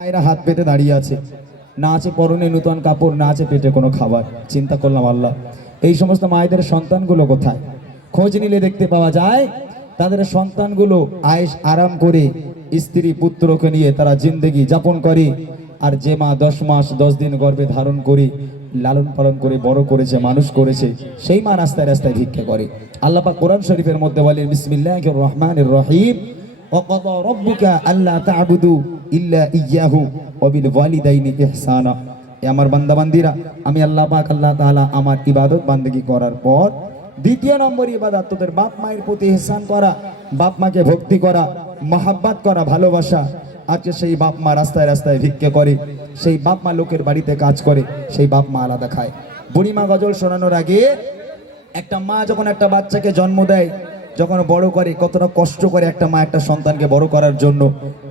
মায়েরা হাত পেতে দাঁড়িয়ে আছে। না আছে পরনে নূতন কাপড়, না আছে পেটে কোনো খাবার। চিন্তা করলাম, আল্লাহ, এই সমস্ত মায়েদের সন্তানগুলো কোথায়? খোঁজ নিলে দেখতে পাওয়া যায়, তাদের সন্তানগুলো আয়েস আরাম করে স্ত্রী পুত্রকে নিয়ে তারা জিন্দগি যাপন করে। আর যে মা দশ মাস, দশ দিন গর্ভে ধারণ করে, লালন পালন করে, বড় করেছে, মানুষ করেছে, সেই মা রাস্তায় রাস্তায় ভিক্ষা করে। আল্লাহ পাক কোরআন শরীফের মধ্যে বলেন, বিসমিল্লাহির রহমানির রহিম। وقضى ربك ألا تعبدوا إلا إياه وبالوالدين إحسانا এ আমার বান্দা বান্দিরা আমি আল্লাহ পাক আল্লাহ তাআলা আমার ইবাদত বান্দেগী করার পর দ্বিতীয় নম্বর ইবাদত তোদের বাপ মায়ের প্রতি ইহসান করা বাপ মাকে ভক্তি করা মহাব্বাত করা ভালোবাসা আজকে সেই বাপ মা রাস্তায় রাস্তায় ভিক্ষে করে সেই বাপ মা লোকের বাড়িতে কাজ করে সেই বাপ মা আলাদা খায় বুড়িমা গজল শোনানোর আগে একটা মা যখন একটা বাচ্চাকে জন্ম দেয় যখন বড় করে, কতটা কষ্ট করে একটা মা একটা সন্তানকে বড় করার জন্য।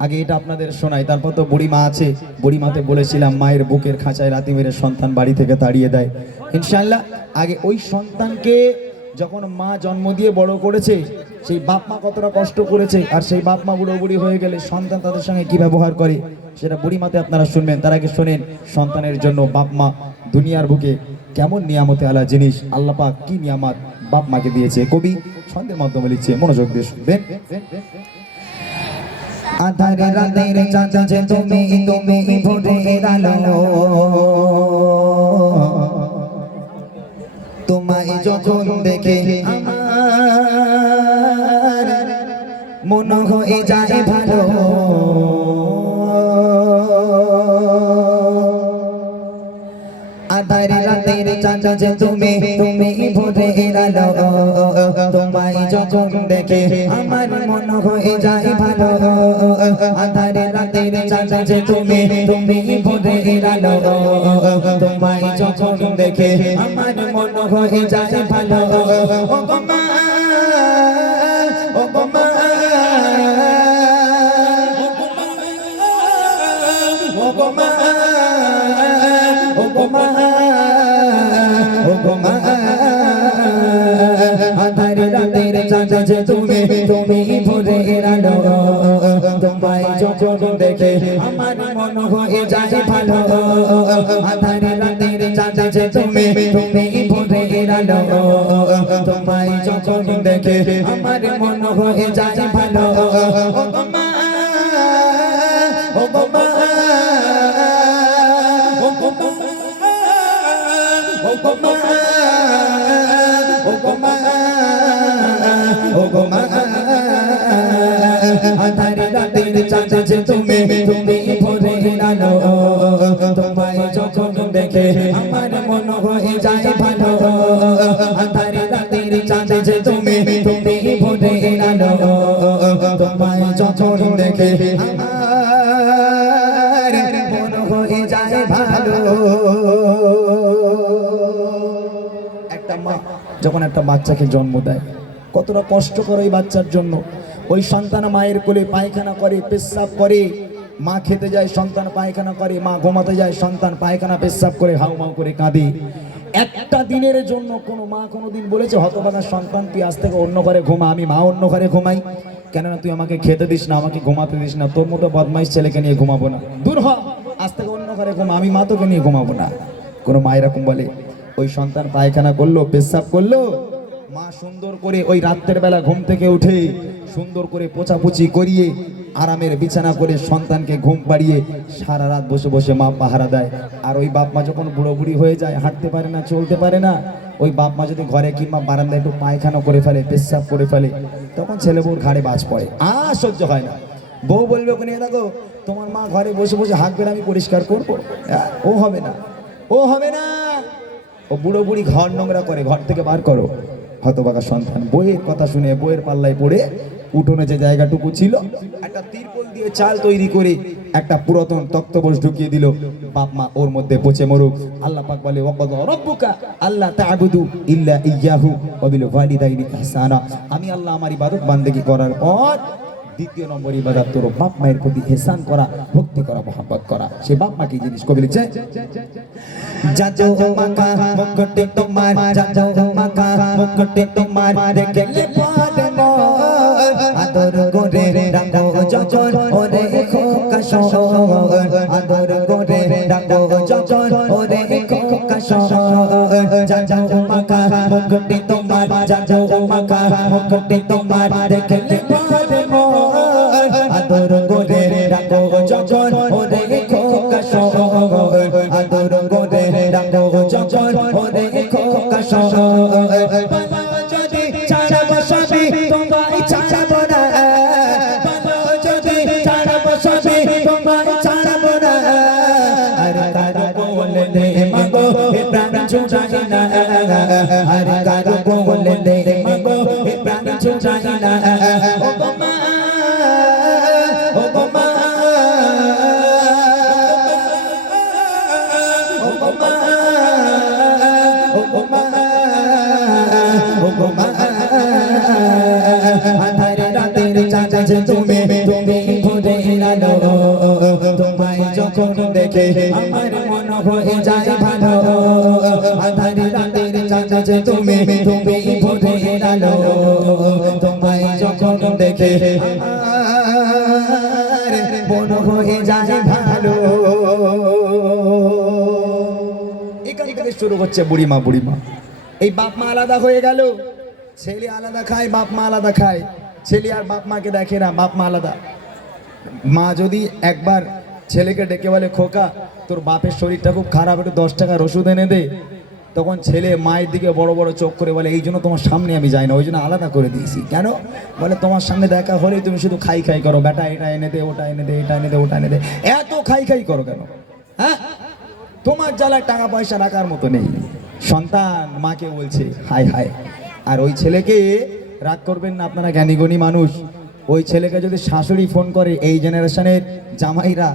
আগে এটা আপনাদের শোনাই, তারপর তো বুড়ি মা আছে। বুড়ি মাতে বলেছিলাম, মায়ের বুকের খাঁচায় রাতি মেরে সন্তান বাড়ি থেকে তাড়িয়ে দেয়। ইনশাল্লাহ আগে ওই সন্তানকে যখন মা জন্ম দিয়ে বড় করেছে, সেই বাপ মা কতটা কষ্ট করেছে, আর সেই বাপ মা বুড়ো বুড়ি হয়ে গেলে সন্তান তাদের সঙ্গে কি ব্যবহার করে, সেটা বুড়ি মাতে আপনারা শুনবেন। তার আগে শোনেন, সন্তানের জন্য বাপ মা দুনিয়ার বুকে কেমন নিয়ামতে আলা জিনিস, আল্লাহ পাক কি নিয়ামত বাপ মাকে দিয়েছে, কবি ছন্দের মাধ্যমে লিখছে, মনোযোগ দিয়ে শুনবেন। আধারে যে তুমি তুমি ভোরের আলো তোমায় যখন দেখে মন হয়ে যায় ভালো। আধারে রাতের চাচা যে তুমি তুমি ভরে আলো তোমায় যখন দেখে আমার মন হয়ে যায় ভালো। আধারে রাতের চাচা যে তুমি তুমি ভরে আলো তোমায় যখন দেখে আমার মন হয়ে যায় ভালো। ও মা রাতের চাঁদা তুমি তুমি ভোরের আলো। তোমায় যখন দেখে আমার মন হয়ে যায় ভালো। আধারে রাতের চাঁদা তুমি তুমি ভোরের আলো। তোমায় যখন দেখে আমার মন হয়ে যায় ভালো। তোমায় যখন দেখে একটা মা যখন একটা বাচ্চাকে জন্ম দেয়, কতটা কষ্ট করে ওই বাচ্চার জন্য। ওই সন্তান মায়ের কোলে পায়খানা করে, পেশাব করে। মা খেতে যায়, সন্তান পায়খানা করে, মা ঘুমাতে যায়, সন্তান পায়খানা, পেশাব করে হাউ মাউ করে কাঁদে। একটা দিনের জন্য কোনো মা কোনো দিন বলেছে, হতভাগা সন্তান তুই আজ থেকে অন্য ঘরে ঘুমা, আমি মা অন্য ঘরে ঘুমাই। কেননা তুই আমাকে খেতে দিস না, আমাকে ঘুমাতে দিস না, তোর মতো বদমাইশ ছেলেকে নিয়ে ঘুমাবো না। দূর হ, আজ থেকে অন্য ঘরে ঘুমা, আমি মা তোকে নিয়ে ঘুমাবো না। কোনো মা এরকম বলে, ওই সন্তান পায়খানা করল, পেশাব করল, মা সুন্দর করে ওই রাত্রের বেলা ঘুম থেকে উঠে সুন্দর করে পোছাপুছি করিয়ে আরামের বিছানা করে সন্তানকে ঘুম পাড়িয়ে সারা রাত বসে বসে মা পাহারা দেয়। আর ওই বাপ মা যখন বুড়ো বুড়ি হয়ে যায়, হাঁটতে পারে না, চলতে পারে না, ওই বাপ মা যদি ঘরে কিংবা বারান্দায় একটু পায়খানা করে ফেলে, পেশাব করে ফেলে, তখন ছেলে বউর ঘাড়ে বাজ পড়ে। আর সহ্য হয় না। বউ বলবে ওখানে, "এ দেখো, তোমার মা ঘরে বসে বসে হাঁকবে আমি পরিষ্কার করব। ও হবে না। ও হবে না। ও বুড়ো বুড়ি ঘর নোংরা করে, ঘর থেকে বার করো। হতবাকা সন্তান। বইয়ের কথা শুনে বইয়ের পাল্লায় পড়ে উঠোনে যে জায়গাটুকু ছিল, একটা তিরপল দিয়ে চাল তৈরি করে একটা পুরাতন তক্তবোস ঢুকিয়ে দিল। বাপ মা ওর মধ্যে পচে মরুক। আল্লাহ পাক বলে, ওয়াকাদ রব্বুকা আল্লাহ তা'বুদু ইল্লা ইয়াহু। ওয়া বিল ওয়ালিদাইনি ইহসানা। আমি আল্লাহ আমার ইবাদত বান্দেগী করার পর দ্বিতীয় নম্বর ইবাদত তোর বাপ মায়ের প্রতি এহসান করা, ভক্তি করা, মহাব্বত করা। সে বাপ মা কি জিনিস কবি লিখছে যাজো মাকা মুকুটে তোমার যাজো মাকা মুকুটে তোমার দেখলে পদ আদর করে রাখো যজন ওরে খোকা আদর করে ডাকো যখন ওরে খোকা যাও মাকা মুকুটি তোমার যাও মাকা মুকুটি তোমার দেখলে পারে যদি ছাড়াবো তোমায় যখন দেখে আমার মন হয়ে যায় ভালো। রাতের তুমি তুমি তোমায় যখন দেখে মন হয়ে যায় ভালো। শুরু করছে বুড়িমা বুড়িমা। এই বাপ মা আলাদা হয়ে গেল। ছেলে আলাদা খায়, বাপ মা আলাদা খায়। ছেলে আর বাপ মাকে দেখে না, বাপ মা আলাদা। মা যদি একবার ছেলেকে ডেকে বলে, খোকা, তোর বাপের শরীরটা খুব খারাপ, একটু দশ টাকার ওষুধ এনে দে। তখন ছেলে মায়ের দিকে বড় বড় চোখ করে বলে, এই জন্য তোমার সামনে আমি যাই না, ওই জন্য আলাদা করে দিয়েছি। কেন? বলে, তোমার সামনে দেখা হলেই তুমি শুধু খাই খাই করো। বেটা, এটা এনে দে, ওটা এনে দে, এটা এনে দে, ওটা এনে দে। এত খাই খাই করো কেন? হ্যাঁ? তোমার জ্বালায় টাকা পয়সা রাখার মতো নেই। সন্তান মাকে বলছে হাই হাই আর ওই ছেলেকে রাগ করবেন না, আপনারা জ্ঞানীগণী মানুষ। ওই ছেলেকে যদি শাশুড়ি ফোন করে, এই জেনারেশনের জামাইরা,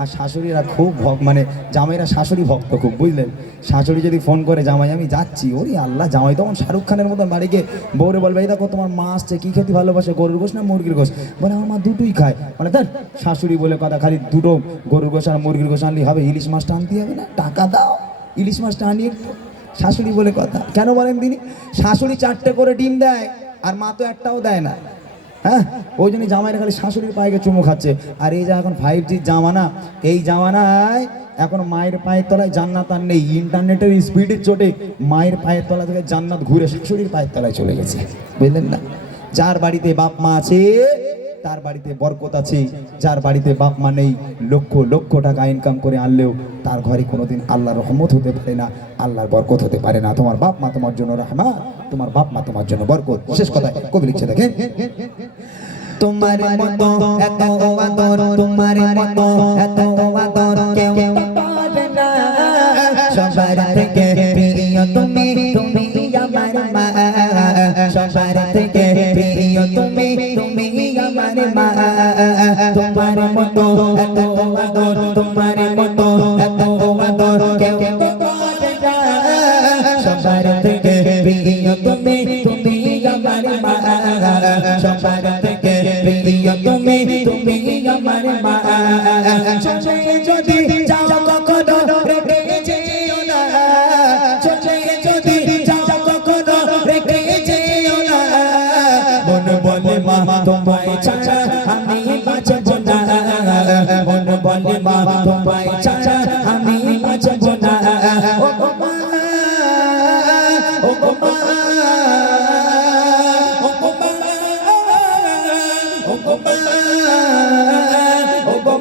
আর শাশুড়িরা খুব ভক মানে জামাইরা শাশুড়ি ভক্ত খুব, বুঝলেন? শাশুড়ি যদি ফোন করে, জামাই, আমি যাচ্ছি। ওরে আল্লাহ, জামাই তখন শাহরুখ খানের মতন বাড়িকে বউরে বলবে, এই দেখো, তোমার মা আসছে, কী খেতে ভালোবাসে? গরুর গোশ না মুরগির গোশ? বলে, আমার মা দুটোই খায়। মানে দেখ শাশুড়ি বলে কথা, খালি দুটো গরুর গোশ আর মুরগির গোশ আনলেই হবে, ইলিশ মাছটা আনতে হবে না? টাকা দাও, ইলিশ মাছটা আনিয়ে একটু। শাশুড়ি বলে কথা। কেন বলেন তিনি? শাশুড়ি চারটে করে ডিম দেয়, আর মা তো একটাও দেয় না। হ্যাঁ? ওই জন্য জামাইরা খালি শাশুড়ির পায়ে চুমু খাচ্ছে। আর এই যে এখন ফাইভ জির জামানা, এই জামানায় এখন মায়ের পায়ের তলায় জান্নাত আর নেই। ইন্টারনেটের স্পিডের চোটে মায়ের পায়ের তলা থেকে জান্নাত ঘুরে শাশুড়ির পায়ের তলায় চলে গেছে। বুঝলেন না? যার বাড়িতে বাপ মা আছে তার বাড়িতে বরকত আছে, যার বাড়িতে বাপ মা নেই, লক্ষ লক্ষ টাকা ইনকাম করে আনলেও তার ঘরে কোনোদিন আল্লাহর রহমত হতে পারে না, আল্লাহর বরকত হতে পারে না। তোমার বাপ মা তোমার জন্য রহমা, তোমার বাপ মা তোমার জন্য বরকত। শেষ কথায় কবি লিখছে, দেখেন। তোমার মতো এত আদর তোমার মতো এত আদর কেউ সবার থেকে প্রিয় তুমি